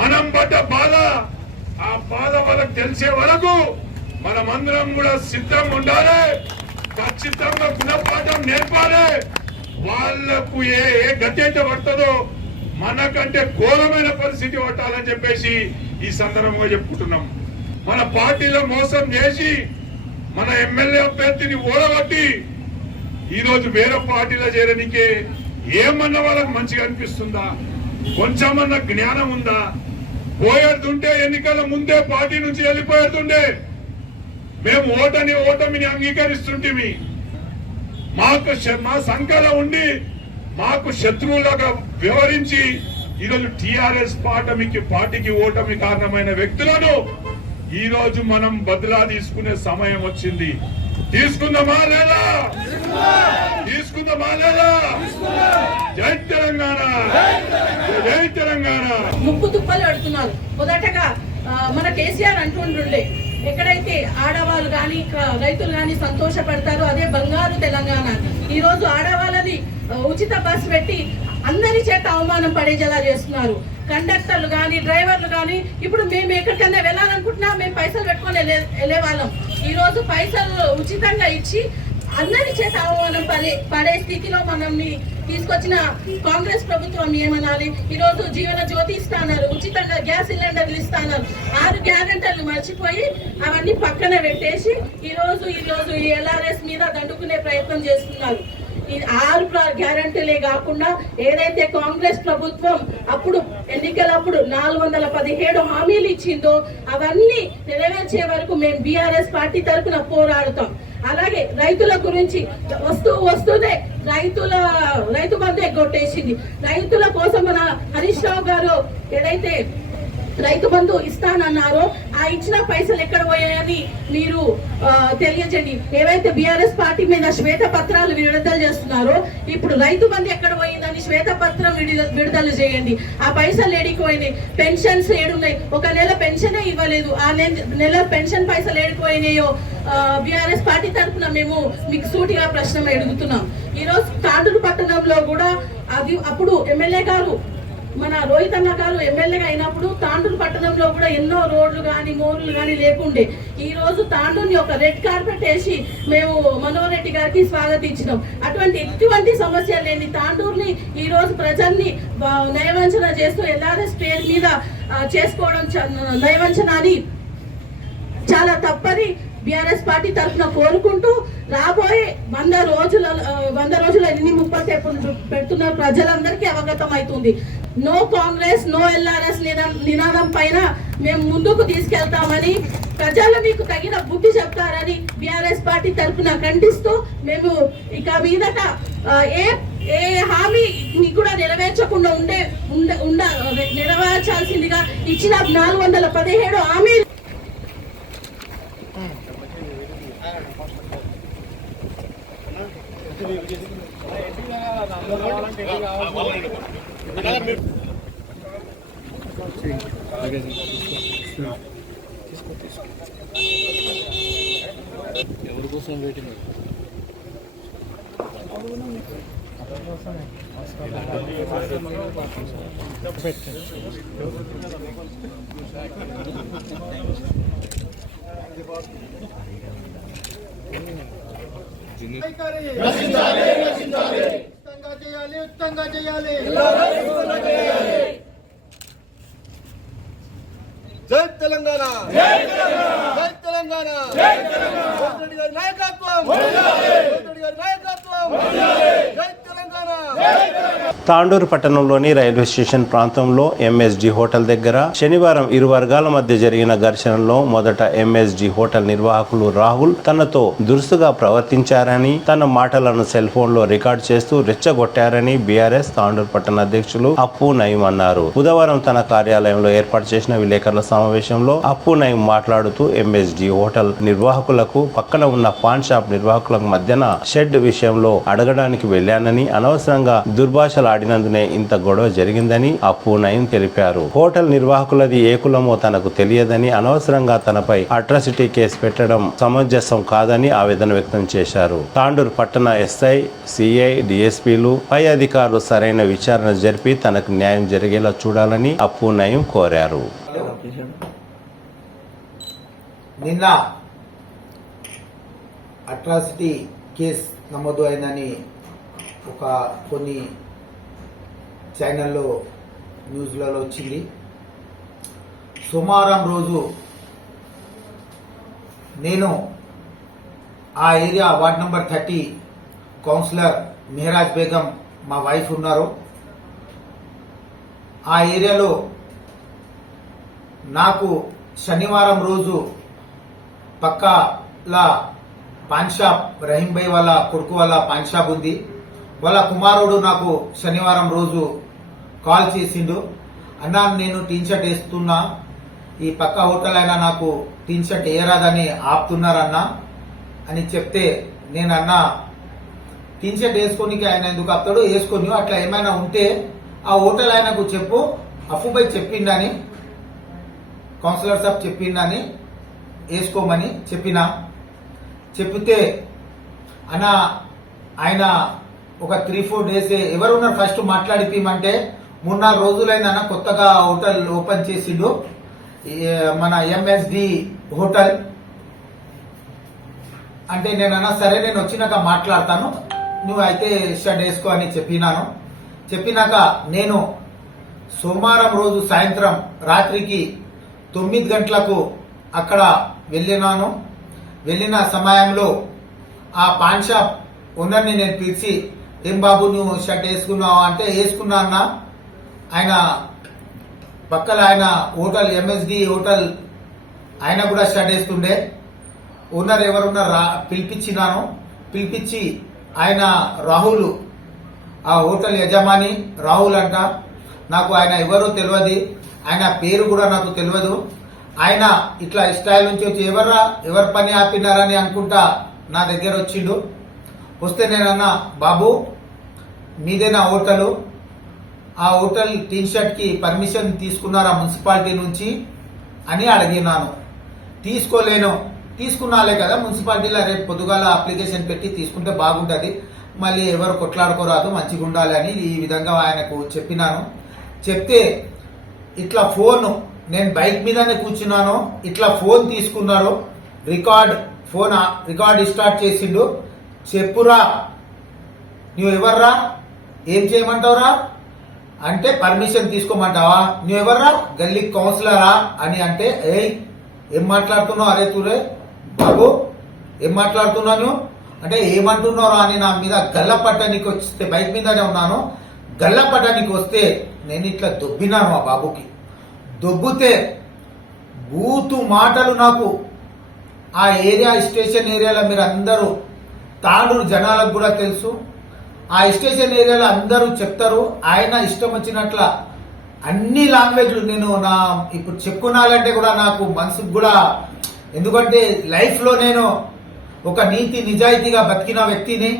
మనం పడ్డ బాధ, ఆ బాధ వాళ్ళకు తెలిసే వరకు మనమందరం కూడా సిద్ధంగా ఉండాలి. ఖచ్చితంగా గుణపాఠం నేర్పాలి. వాళ్లకు ఏ గతి అయితే పడుతుందో మనకంటే ఘోరమైన పరిస్థితి పట్టాలని చెప్పేసి ఈ సందర్భంగా చెప్పుకుంటున్నాం. మన పార్టీలో మోసం చేసి మన ఎమ్మెల్యే అభ్యర్థిని ఓడగొట్టి ఈరోజు వేరే పార్టీలో చేరనికే ఏమన్నా వాళ్ళకు మంచిగా అనిపిస్తుందా? కొంచెమన్నా జ్ఞానం ఉందా? పోయేడుతుంటే ఎన్నికల ముందే పార్టీ నుంచి వెళ్ళిపోయేడుతుండే మేము ఓటమిని అంగీకరిస్తుంటిమి. మా సంఖ్యలో ఉండి మాకు శత్రువులుగా వ్యవహరించి ఈరోజు టిఆర్ఎస్ పార్టీకి ఓటమి కారణమైన వ్యక్తులను ఈ రోజు మనం బదిలా తీసుకునే సమయం వచ్చింది. తీసుకుందామా లేదా? తీసుకుందామా లేదా? జై తెలంగాణ, జై తెలంగాణ. ముప్పు తుప్పలు పెడుతున్నారు. మొదటగా మన కేసీఆర్ అంటుండే, ఎక్కడైతే ఆడవాళ్ళు కానీ రైతులు కానీ సంతోషపడతారో అదే బంగారు తెలంగాణ. ఈ రోజు ఆడవాళ్ళని ఉచిత బస్సు పెట్టి అందరి చేత అవమానం పడేలా చేస్తున్నారు. కండక్టర్లు కానీ డ్రైవర్లు కానీ ఇప్పుడు మేము ఎక్కడికైనా వెళ్ళాలనుకుంటున్నా మేము పైసలు పెట్టుకొని వెళ్ళే వాళ్ళం. ఈ రోజు పైసలు ఉచితంగా ఇచ్చి అందరి చేత అవమానం పడే స్థితిలో మనల్ని తీసుకొచ్చిన కాంగ్రెస్ ప్రభుత్వం ఏమనాలి? ఈ రోజు జీవన జ్యోతి ఇస్తాన్నారు, ఉచితంగా గ్యాస్ సిలిండర్లు ఇస్తాన్నారు. 6 గ్యారెంటీలు మర్చిపోయి అవన్నీ పక్కన పెట్టేసి ఈ రోజు ఈ ఎల్ఆర్ఎస్ మీద దండుకునే ప్రయత్నం చేస్తున్నారు. ఈ 6 గ్యారెంటీలే కాకుండా ఏదైతే కాంగ్రెస్ ప్రభుత్వం అప్పుడు ఎన్నికలప్పుడు 417 హామీలు ఇచ్చిందో అవన్నీ నెరవేర్చే వరకు మేము బీఆర్ఎస్ పార్టీ తరఫున పోరాడుతాం. అలాగే రైతుల గురించి వస్తూనే రైతు బంధు ఎగ్గొట్టేసింది. రైతుల కోసం మన హరీష్ రావు గారు ఏదైతే రైతు బంధు ఇస్తానన్నారో ఆ ఇచ్చిన పైసలు ఎక్కడ పోయాయని మీరు తెలియజేయండి. ఏవైతే బీఆర్ఎస్ పార్టీ మీద శ్వేత పత్రాలు విడుదల చేస్తున్నారో ఇప్పుడు రైతు బంధు ఎక్కడ పోయిందని శ్వేత పత్రం విడుదల చేయండి. ఆ పైసలు ఏడిపోయినాయి? పెన్షన్స్ ఏడున్నాయి? ఒక నెల పెన్షనే ఇవ్వలేదు. ఆ నెల పెన్షన్ పైసలు ఏడిపోయినాయో బీఆర్ఎస్ పార్టీ తరఫున మేము మీకు సూటిగా ప్రశ్న అడుగుతున్నాం. ఈరోజు తాండూరు పట్టణంలో కూడా అప్పుడు ఎమ్మెల్యే గారు మన రోహిత్ అన్న గారు ఎమ్మెల్యేగా అయినప్పుడు తాండూరు పట్టణంలో గతంలో కూడా ఎన్నో రోడ్లు కానీ మోర్లు కానీ లేకుండే. ఈ రోజు తాండూరుని ఒక రెడ్ కార్పెట్ వేసి మేము మనోహర్ రెడ్డి గారికి స్వాగతించినాం. ఎటువంటి సమస్యలు లేని తాండూరుని ఈ రోజు ప్రజల్ని నయవంచన చేస్తూ ఎల్ఆర్ఎస్ పేరు మీద చేసుకోవడం నయవంచన అని చాలా తప్పని బీఆర్ఎస్ పార్టీ తరఫున కోరుకుంటూ రాబోయే 100 రోజుల ఎన్ని ముప్పలు పెడుతున్న ప్రజలందరికీ అవగతం అవుతుంది. నో కాంగ్రెస్ నో ఎల్ఆర్ఎస్ నినాదం పైన మేము ముందుకు తీసుకెళ్తామని, ప్రజలు మీకు తగిన బుద్ధి చెప్తారని బీఆర్ఎస్ పార్టీ తరఫున ఖండిస్తూ మేము ఇక మీదట ఏ హామీ కూడా నెరవేర్చకుండా నెరవేర్చాల్సిందిగా ఇచ్చిన 417 హామీలు ఎవరి కోసం వెయిటింగ్? ఉచితంగా చేయాలి. జై తెలంగాణ, జై తెలంగాణ, రెడ్డి గారి నాయకత్వం, రెడ్డి గారి నాయకత్వం, జై తెలంగాణ. తాండూరు పట్టణంలోని రైల్వే స్టేషన్ ప్రాంతంలో ఎంఎస్డి హోటల్ దగ్గర శనివారం ఇరు వర్గాల మధ్య జరిగిన ఘర్షణలో మొదట ఎంఎస్డి హోటల్ నిర్వాహకులు రాహుల్ తనతో దురుసుగా ప్రవర్తించారని, తన మాటలను సెల్ ఫోన్ లో రికార్డ్ చేస్తూ రెచ్చగొట్టారని బీఆర్ఎస్ తాండూరు పట్టణ అధ్యక్షులు అప్పు నయీం అన్నారు. బుధవారం తన కార్యాలయంలో ఏర్పాటు చేసిన విలేకరుల సమావేశంలో అప్పు నయీం మాట్లాడుతూ ఎంఎస్డి హోటల్ నిర్వాహకులకు పక్కన ఉన్న పాన్ షాప్ నిర్వాహకులకు మధ్యన షెడ్ విషయంలో అడగడానికి వెళ్లానని, అనవసరంగా దుర్భాషలు ఆడినందునే ఇంత గొడవ జరిగిందని అప్పు నయీం తెలిపారు. హోటల్ నిర్వాహకులది ఏ కులమో తనకు తెలియదని, అనవసరంగా తనపై అట్రాసిటీ కేసు పెట్టడం సమంజసం కాదని ఆవేదన వ్యక్తం చేశారు. తాండూరు పట్టణ ఎస్ఐ, సిఐ, డిఎస్పీలు పై అధికారులు సరైన విచారణ జరిపి తనకు న్యాయం జరిగేలా చూడాలని అప్పు నయీం కోరారు. నిన్న అట్రాసిటీ కేసు నమోదు అయిందని కొన్ని ఛానల్లో న్యూస్లలో వచ్చింది. సోమవారం రోజు నేను ఆ area ward number 30 councillor Mehraj Begum మా వైఫ్ ఉన్నారు. ఆ ఏరియాలో నాకు శనివారం రోజు పక్కలా పాన్ షాప్, రహీం భాయ్ వాళ్ళ కొడుకు వాళ్ళ పాన్ షాప్ ఉంది. వాళ్ళ కుమారుడు నాకు శనివారం రోజు కాల్ చేసిండు, అన్నా నేను టీన్ షర్ట్ వేస్తున్నా, ఈ పక్క హోటల్ అయినా నాకు టీన్ షర్ట్ వేయరాదని ఆపుతున్నారన్నా అని చెప్తే, నేను అన్నా టీన్ షర్ట్ వేసుకోనికి ఆయన ఎందుకు ఆపుతాడు, వేసుకొని అట్లా ఏమైనా ఉంటే ఆ హోటల్ ఆయనకు చెప్పు, అఫుబాయ్ చెప్పిండని, కౌన్సిలర్ సాబ్ చెప్పిండని వేసుకోమని చెప్పితే అన్న ఆయన ఒక 3-4 డేస్ ఎవరున్నారు ఫస్ట్ మాట్లాడిపిమంటే 3-4 రోజులైందన్న కొత్తగా హోటల్ ఓపెన్ చేసిండు, మన ఎంఎస్డి హోటల్ అంటే నేనన్నా సరే నేను వచ్చినాక మాట్లాడతాను, నువ్వు అయితే షర్ట్ వేసుకో అని చెప్పినాక నేను సోమవారం రోజు సాయంత్రం రాత్రికి 9 గంటలకు అక్కడ వెళ్ళినాను. వెళ్ళిన సమయంలో ఆ పాన్ షాప్ ఓనర్ని నేను పిలిచి, ఏం బాబు నువ్వు షర్ట్ వేసుకున్నావు అంటే, వేసుకున్నా అన్న. ఆయన పక్కన ఆయన హోటల్ ఎంఎస్డి హోటల్ ఆయన కూడా షర్ట్ వేస్తుండే. ఓనర్ ఎవరున్నారు పిలిపించి ఆయన రాహుల్, ఆ హోటల్ యజమాని రాహుల్ అంట, నాకు ఆయన ఎవరో తెలియదు, ఆయన పేరు కూడా నాకు తెలియదు. ఆయన ఇట్లా స్టైల్ నుంచి వచ్చి ఎవరు పని ఆపినారని అనుకుంటా నా దగ్గర వచ్చిండు. వస్తే నేనన్నా, బాబు మీదేనా హోటల్, ఆ హోటల్ టీన్ షర్ట్ కి పర్మిషన్ తీసుకున్నారా మున్సిపాలిటీ నుంచి అని అడిగినాను. తీసుకున్నాలే కదా, మున్సిపాలిటీలో రేపు పొద్దుగాల అప్లికేషన్ పెట్టి తీసుకుంటే బాగుంటది, మళ్ళీ ఎవరు కొట్లాడుకోరాదు, మంచిగా ఉండాలి అని ఈ విధంగా ఆయనకు చెప్పినాను. చెప్తే ఇట్లా ఫోన్ నేను బైక్ మీదనే కూర్చున్నాను, ఇట్లా ఫోన్ తీసుకున్నారు, రికార్డ్ స్టార్ట్ చేసిండు. చెప్పురా, నువ్వు ఎవర్రా, ఏం చేయమంటావురా అంటే పర్మిషన్ తీసుకోమంటావా, నువ్వు ఎవర్రా, గల్లీ కౌన్సిలరా అని అంటే, ఏం మాట్లాడుతున్నావు, అరే తూరే బాబు ఏం మాట్లాడుతున్నాను అంటే ఏమంటున్నారా అని నా మీద గల్లపట్టనికి వస్తే, బైక్ మీదనే ఉన్నాను, గల్లపట్టనికి వస్తే నేను ఇట్లా దొబ్బినాను. ఆ బాబుకి దొబ్బితే బూతు మాటలు నాకు ఆ స్టేషన్ ఏరియాలో మీరు అందరూ తాండూరు జనాలకు కూడా తెలుసు. ఆ స్టేషన్ ఏరియాలో అందరూ చెప్తారు. ఆయన ఇష్టం వచ్చినట్ల అన్ని లాంగ్వేజ్లు నేను ఇప్పుడు చెప్పుకున్నాలంటే కూడా నాకు మనసుకు కూడా, ఎందుకంటే లైఫ్ లో నేను ఒక నీతి నిజాయితీగా బతికిన వ్యక్తిని.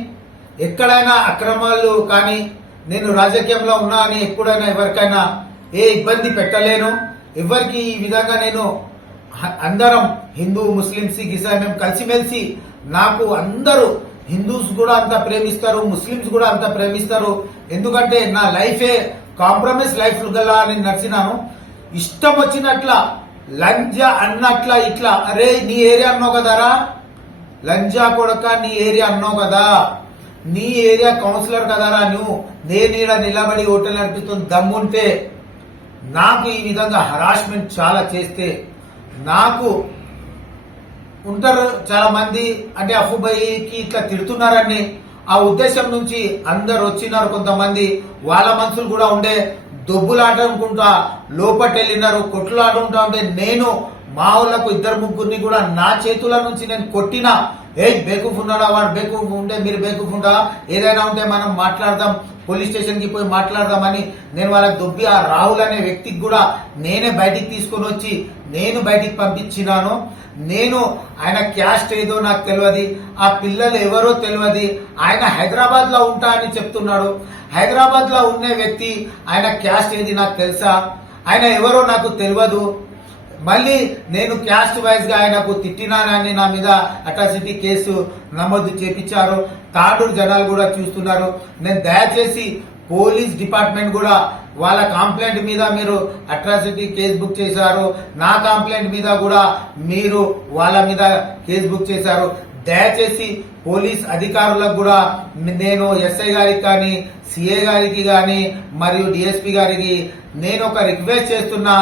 ఎక్కడైనా అక్రమాలు కానీ నేను రాజకీయంలో ఉన్నా అని ఎప్పుడైనా ఎవరికైనా ఏ ఇబ్బంది పెట్టలేను. ఎవరికి ఈ విధంగా నేను అందరం హిందూ ముస్లిం సిక్ ఇసాయి మేము కలిసిమెలిసి, నాకు అందరూ హిందూస్ కూడా అంత ప్రేమిస్తారు, ముస్లింస్ కూడా అంత ప్రేమిస్తారు. ఎందుకంటే నా లైఫే కాంప్రమైజ్ లైఫ్ గలా నేను నడిచినాను. ఇష్టం వచ్చినట్ల లంజా అన్నట్ల ఇట్లా, అరే నీ ఏరియా అన్నావు కదరా, లంజా కొడక నీ ఏరియా అన్నావు కదా, నీ ఏరియా కౌన్సిలర్ కదరా నువ్వు, నేను ఈడ నిలబడి హోటల్ నడిపిస్తుంది దమ్ముంటే నాకు ఈ విధంగా హరాస్మెంట్ చాలా చేస్తే, నాకు ఉంటారు చాలా మంది అంటే అఫుబైకి ఇట్లా తిడుతున్నారని ఆ ఉద్దేశం నుంచి అందరు వచ్చినారు. కొంతమంది వాళ్ళ మనుషులు కూడా ఉండే దొబ్బులాడుకుంటా లోపటెళ్ళినారు, కొట్లాడుకుంటా ఉంటే నేను మా ఊళ్ళకు 2-3 కూడా నా చేతుల నుంచి నేను కొట్టినా, బేకూఫ్ ఉన్నాడా, వాడు బేకూఫ్ ఉంటే మీరు బేకూఫ్ ఉండా, ఏదైనా ఉంటే మనం మాట్లాడదాం, పోలీస్ స్టేషన్ కి పోయి మాట్లాడదామని నేను వాళ్ళకి దొబ్బి ఆ రాహుల్ అనే వ్యక్తికి కూడా నేనే బయటికి తీసుకొని వచ్చి నేను బయటికి పంపించినాను. నేను ఆయన క్యాస్ట్ ఏదో నాకు తెలియదు, ఆ పిల్లలు ఎవరో తెలియదు. ఆయన హైదరాబాద్ లో ఉంటా అని చెప్తున్నాడు. హైదరాబాద్ లో ఉన్న వ్యక్తి ఆయన క్యాస్ట్ ఏది నాకు తెలుసా, ఆయన ఎవరో నాకు తెలియదు. మళ్ళీ నేను క్యాస్ట్ వైజ్ గా ఆయనకు తిట్టినానని నా మీద అట్రాసిటీ కేసు నమోదు చేపించారు. తాండూరు జనాలు కూడా చూస్తున్నారు. నేను దయచేసి పోలీస్ డిపార్ట్మెంట్ కూడా వాళ్ళ కంప్లైంట్ మీద మీరు అట్రాసిటీ కేసు బుక్ చేశారు, నా కంప్లైంట్ మీద కూడా మీరు వాళ్ళ మీద కేసు బుక్ చేశారు. దయచేసి పోలీస్ అధికారులకు కూడా నేను ఎస్ఐ గారికి కానీ సిఏ గారికి కానీ మరియు డిఎస్పీ గారికి నేను ఒక రిక్వెస్ట్ చేస్తున్నా,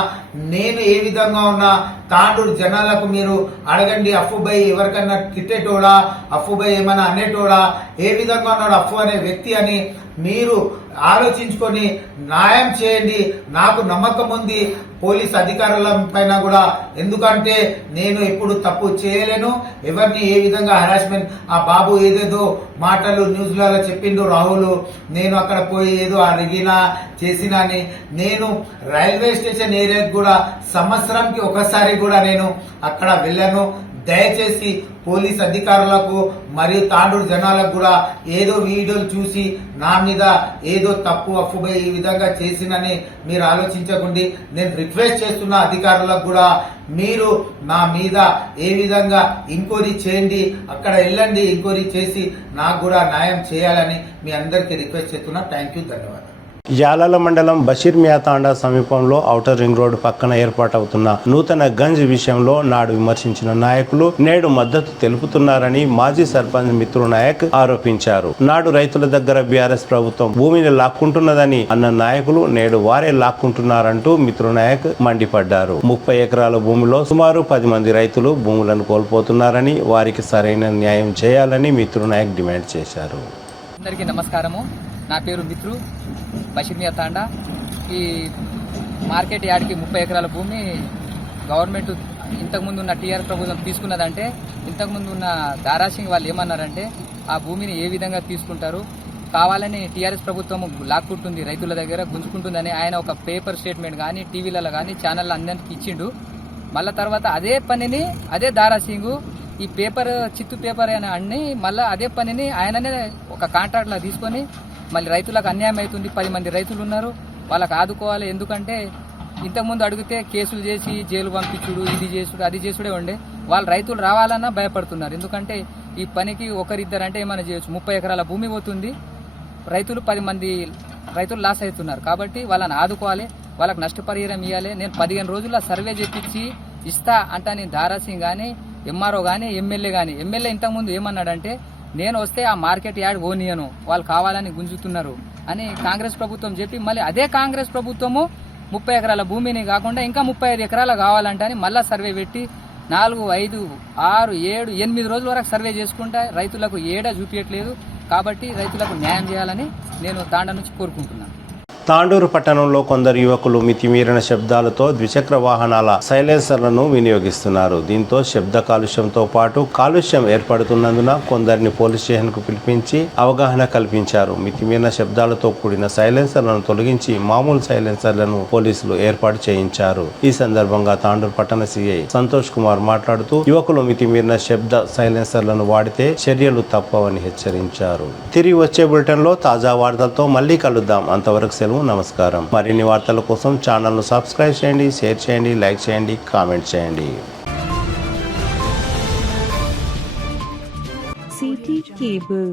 నేను ఏ విధంగా ఉన్నా తాండూరు జనాలకు మీరు అడగండి. అఫ్ఫుబై ఎవరికన్నా తిట్టేటోడా, అఫ్ఫుబై ఏమైనా అనేటోడా, ఏ విధంగా ఉన్నాడు అఫ్ఫు అనే వ్యక్తి అని మీరు ఆలోచించుకొని న్యాయం చేయండి. నాకు నమ్మకం ఉంది పోలీస్ అధికారుల పైన కూడా, ఎందుకంటే నేను ఎప్పుడు తప్పు చేయలేను, ఎవరిని ఏ విధంగా హరాస్మెంట్. ఆ బాబు ఏదేదో మాటలు న్యూస్లలో చెప్పిండు రాహుల్, నేను అక్కడ పోయి ఏదో అడిగినా చేసినా అని. నేను రైల్వే స్టేషన్ ఏరియాకి కూడా సంవత్సరానికి ఒకసారి కూడా నేను అక్కడ వెళ్ళాను. దయచేసి పోలీస్ అధికారులకు మరియు తాండూరు జనాలకు కూడా ఏదో వీడియోలు చూసి నా మీద ఏదో తప్పు అఫ్ఫుబై ఈ విధంగా చేసినని మీరు ఆలోచించకండి. నేను రిక్వెస్ట్ చేస్తున్న అధికారులకు కూడా మీరు నా మీద ఏ విధంగా ఎంక్వైరీ చేయండి, అక్కడ వెళ్ళండి, ఎంక్వైరీ చేసి నాకు కూడా న్యాయం చేయాలని మీ అందరికీ రిక్వెస్ట్ చేస్తున్నా. థ్యాంక్ యూ, ధన్యవాదాలు. యాలాల మండలం బషీర్ మియా తాండా సమీపంలో ఔటర్ రింగ్ రోడ్డు పక్కన ఏర్పాటవుతున్న నూతన గంజ్ విషయంలో నాడు విమర్శించిన నాయకులు నేడు మద్దతు తెలుపుతున్నారని మాజీ సర్పంచ్ మిత్రు నాయక్ ఆరోపించారు. నాడు రైతుల దగ్గర బీఆర్ఎస్ ప్రభుత్వం భూమిని లాక్కుంటున్నదని అన్న నాయకులు నేడు వారే లాక్కుంటున్నారంటూ మిత్రు నాయక్ మండిపడ్డారు. 30 ఎకరాల భూమిలో సుమారు 10 మంది రైతులు భూములను కోల్పోతున్నారని, వారికి సరైన న్యాయం చేయాలని మిత్రు నాయక్ డిమాండ్ చేశారు. అందరికీ నమస్కారము. నా పేరు మిత్రు, బషీర్ మియా తాండా. ఈ మార్కెట్ యార్డ్కి 30 ఎకరాల భూమి గవర్నమెంట్ ఇంతకుముందు ఉన్న టీఆర్ఎస్ ప్రభుత్వం తీసుకున్నదంటే, ఇంతకుముందు ఉన్న దారాసింగ్ వాళ్ళు ఏమన్నారంటే ఆ భూమిని ఏ విధంగా తీసుకుంటారు, కావాలని టీఆర్ఎస్ ప్రభుత్వం లాక్కుంటుంది, రైతుల దగ్గర గుంజుకుంటుందని ఆయన ఒక పేపర్ స్టేట్మెంట్ కానీ టీవీలలో కానీ ఛానల్లో అందరికి ఇచ్చిండు. మళ్ళీ తర్వాత అదే పనిని అదే దారాసింగ్ ఈ పేపర్ చిత్తు పేపర్ అని అన్ని మళ్ళీ అదే పనిని ఆయననే ఒక కాంట్రాక్ట్లో తీసుకొని మళ్ళీ రైతులకు అన్యాయం అవుతుంది. 10 మంది రైతులు ఉన్నారు, వాళ్ళకి ఆదుకోవాలి. ఎందుకంటే ఇంతకుముందు అడిగితే కేసులు చేసి జైలు పంపించుడు, ఇది చేసుడు అది చేసుడే ఉండే. వాళ్ళు రైతులు రావాలన్నా భయపడుతున్నారు. ఎందుకంటే ఈ పనికి ఒకరిద్దరంటే ఏమైనా చేయొచ్చు. 30 ఎకరాల భూమి పోతుంది, రైతులు 10 మంది రైతులు లాస్ అవుతున్నారు. కాబట్టి వాళ్ళని ఆదుకోవాలి. వాళ్ళకి నష్టపరిహారం ఇవ్వాలి. నేను 15 రోజుల్లో సర్వే చేపించి ఇస్తా అంటే నేను దారాసింగ్ కానీ ఎంఆర్ఓ కానీ ఎమ్మెల్యే కానీ, ఎమ్మెల్యే ఇంతకుముందు ఏమన్నాడంటే నేను వస్తే ఆ మార్కెట్ యార్డ్ ఓనియను, వాళ్ళు కావాలని గుంజుతున్నారు అని కాంగ్రెస్ ప్రభుత్వం చెప్పి, మళ్ళీ అదే కాంగ్రెస్ ప్రభుత్వము 30 ఎకరాల భూమిని కాకుండా ఇంకా 35 ఎకరాలు కావాలంటే అని మళ్ళా సర్వే పెట్టి 4, 5, 6, 7, 8 రోజుల వరకు సర్వే చేసుకుంటే రైతులకు ఏడా చూపించట్లేదు. కాబట్టి రైతులకు న్యాయం చేయాలని నేను తాండా నుంచి కోరుకుంటున్నాను. తాండూరు పట్టణంలో కొందరు యువకులు మితిమీరిన శబ్దాలతో ద్విచక్ర వాహనాల సైలెన్సర్లను వినియోగిస్తున్నారు. దీంతో శబ్ద కాలుష్యంతో పాటు కాలుష్యం ఏర్పడుతున్నందున కొందరిని పోలీస్ స్టేషన్కు పిలిపించి అవగాహన కల్పించారు. మితిమీరిన శబ్దాలతో కూడిన సైలెన్సర్లను తొలగించి మామూలు సైలెన్సర్లను పోలీసులు ఏర్పాటు చేయించారు. ఈ సందర్భంగా తాండూరు పట్టణ సిఐ సంతోష్ కుమార్ మాట్లాడుతూ యువకులు మితిమీరిన శబ్ద సైలెన్సర్లను వాడితే చర్యలు తప్పవని హెచ్చరించారు. తిరిగి వచ్చే బులెటిన్లో తాజా వార్తలతో మళ్ళీ కలుద్దాం. అంతవరకు సెలవు, నమస్కారం. మరిన్ని వార్తల కోసం ఛానల్ను సబ్స్క్రైబ్ చేయండి, షేర్ చేయండి, లైక్ చేయండి, కామెంట్ చేయండి. CT Cable